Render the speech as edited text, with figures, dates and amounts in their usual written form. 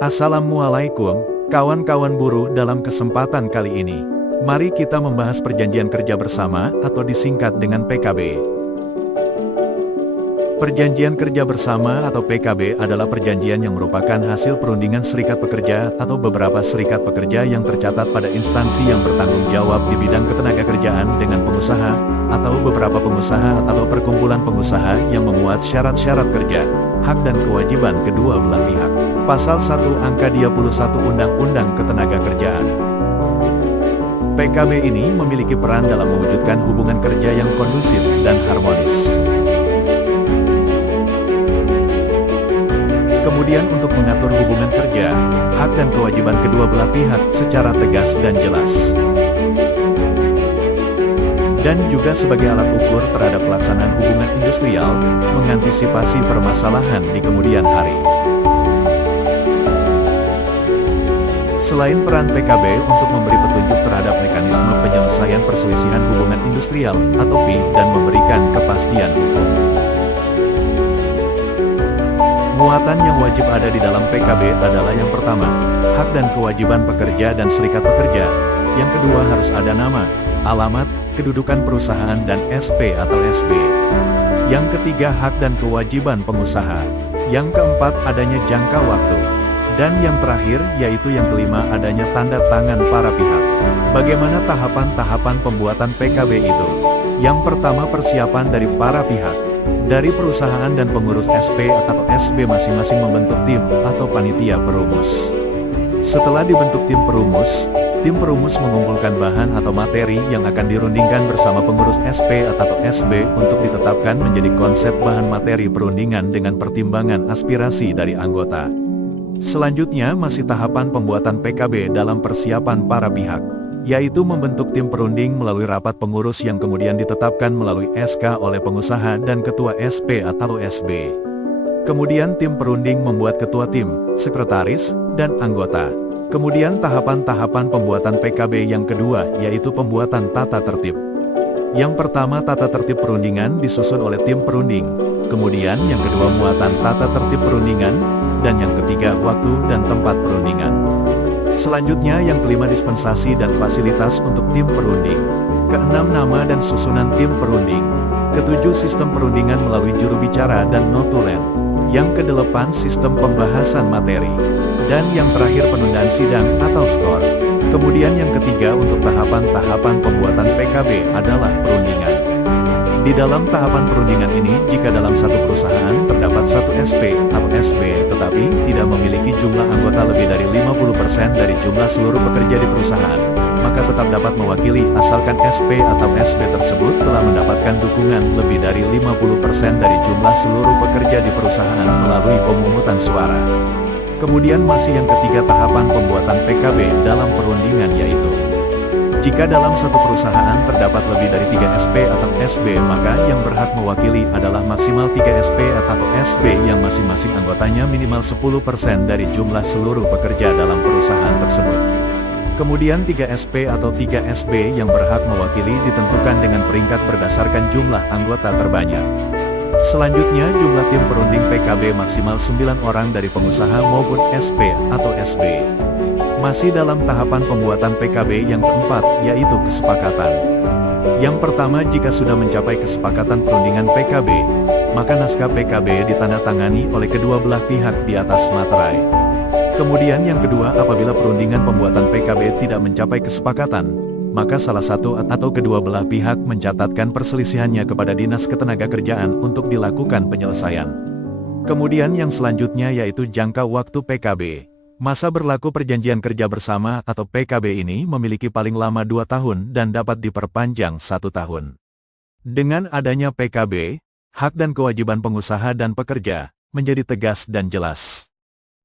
Assalamualaikum, kawan-kawan buruh. Dalam kesempatan kali ini, mari kita membahas Perjanjian Kerja Bersama atau disingkat dengan PKB. Perjanjian Kerja Bersama atau PKB adalah perjanjian yang merupakan hasil perundingan serikat pekerja atau beberapa serikat pekerja yang tercatat pada instansi yang bertanggung jawab di bidang ketenagakerjaan dengan pengusaha, atau beberapa pengusaha atau perkumpulan pengusaha yang memuat syarat-syarat kerja, hak dan kewajiban kedua belah pihak. Pasal 1 Angka 21 Undang-Undang Ketenagakerjaan. PKB ini memiliki peran dalam mewujudkan hubungan kerja yang kondusif dan harmonis. Kemudian untuk mengatur hubungan kerja, hak dan kewajiban kedua belah pihak secara tegas dan jelas. Dan juga sebagai alat ukur terhadap pelaksanaan hubungan industrial, mengantisipasi permasalahan di kemudian hari. Selain peran PKB untuk memberi petunjuk terhadap mekanisme penyelesaian perselisihan hubungan industrial atau PI dan memberikan kepastian hukum. Muatan yang wajib ada di dalam PKB adalah yang pertama, hak dan kewajiban pekerja dan serikat pekerja. Yang kedua harus ada nama, alamat, kedudukan perusahaan dan SP atau SB. Yang ketiga hak dan kewajiban pengusaha. Yang keempat adanya jangka waktu. Dan yang terakhir yaitu yang kelima adanya tanda tangan para pihak. Bagaimana tahapan-tahapan pembuatan PKB itu? Yang pertama persiapan dari para pihak. Dari perusahaan dan pengurus SP atau SB masing-masing membentuk tim atau panitia perumus. Setelah dibentuk tim perumus mengumpulkan bahan atau materi yang akan dirundingkan bersama pengurus SP atau SB untuk ditetapkan menjadi konsep bahan materi perundingan dengan pertimbangan aspirasi dari anggota. Selanjutnya masih tahapan pembuatan PKB dalam persiapan para pihak, yaitu membentuk tim perunding melalui rapat pengurus yang kemudian ditetapkan melalui SK oleh pengusaha dan ketua SP atau SB. Kemudian tim perunding membuat ketua tim, sekretaris, dan anggota. Kemudian tahapan-tahapan pembuatan PKB yang kedua yaitu pembuatan tata tertib. Yang pertama tata tertib perundingan disusun oleh tim perunding. Kemudian yang kedua muatan tata tertib perundingan, dan yang ketiga waktu dan tempat perundingan. Selanjutnya yang kelima dispensasi dan fasilitas untuk tim perunding. Keenam nama dan susunan tim perunding. Ketujuh sistem perundingan melalui juru bicara dan notulen. Yang kedelapan sistem pembahasan materi. Dan yang terakhir penundaan sidang atau skor. Kemudian yang ketiga untuk tahapan-tahapan pembuatan PKB adalah perundingan. Di dalam tahapan perundingan ini, jika dalam satu perusahaan terdapat satu SP atau SB tetapi tidak memiliki jumlah anggota lebih dari 50% dari jumlah seluruh pekerja di perusahaan, maka tetap dapat mewakili asalkan SP atau SB tersebut telah mendapatkan dukungan lebih dari 50% dari jumlah seluruh pekerja di perusahaan melalui pemungutan suara. Kemudian masih yang ketiga tahapan pembuatan PKB dalam perundingan yaitu, jika dalam satu perusahaan terdapat lebih dari 3 SP atau SB maka yang berhak mewakili adalah maksimal 3 SP atau SB yang masing-masing anggotanya minimal 10% dari jumlah seluruh pekerja dalam perusahaan tersebut. Kemudian 3 SP atau 3 SB yang berhak mewakili ditentukan dengan peringkat berdasarkan jumlah anggota terbanyak. Selanjutnya jumlah tim perunding PKB maksimal 9 orang dari pengusaha maupun SP atau SB. Masih dalam tahapan pembuatan PKB yang keempat, yaitu kesepakatan. Yang pertama jika sudah mencapai kesepakatan perundingan PKB, maka naskah PKB ditandatangani oleh kedua belah pihak di atas materai. Kemudian yang kedua apabila perundingan pembuatan PKB tidak mencapai kesepakatan, maka salah satu atau kedua belah pihak mencatatkan perselisihannya kepada Dinas Ketenagakerjaan untuk dilakukan penyelesaian. Kemudian yang selanjutnya yaitu jangka waktu PKB. Masa berlaku Perjanjian Kerja Bersama atau PKB ini memiliki paling lama 2 tahun dan dapat diperpanjang 1 tahun. Dengan adanya PKB, hak dan kewajiban pengusaha dan pekerja menjadi tegas dan jelas.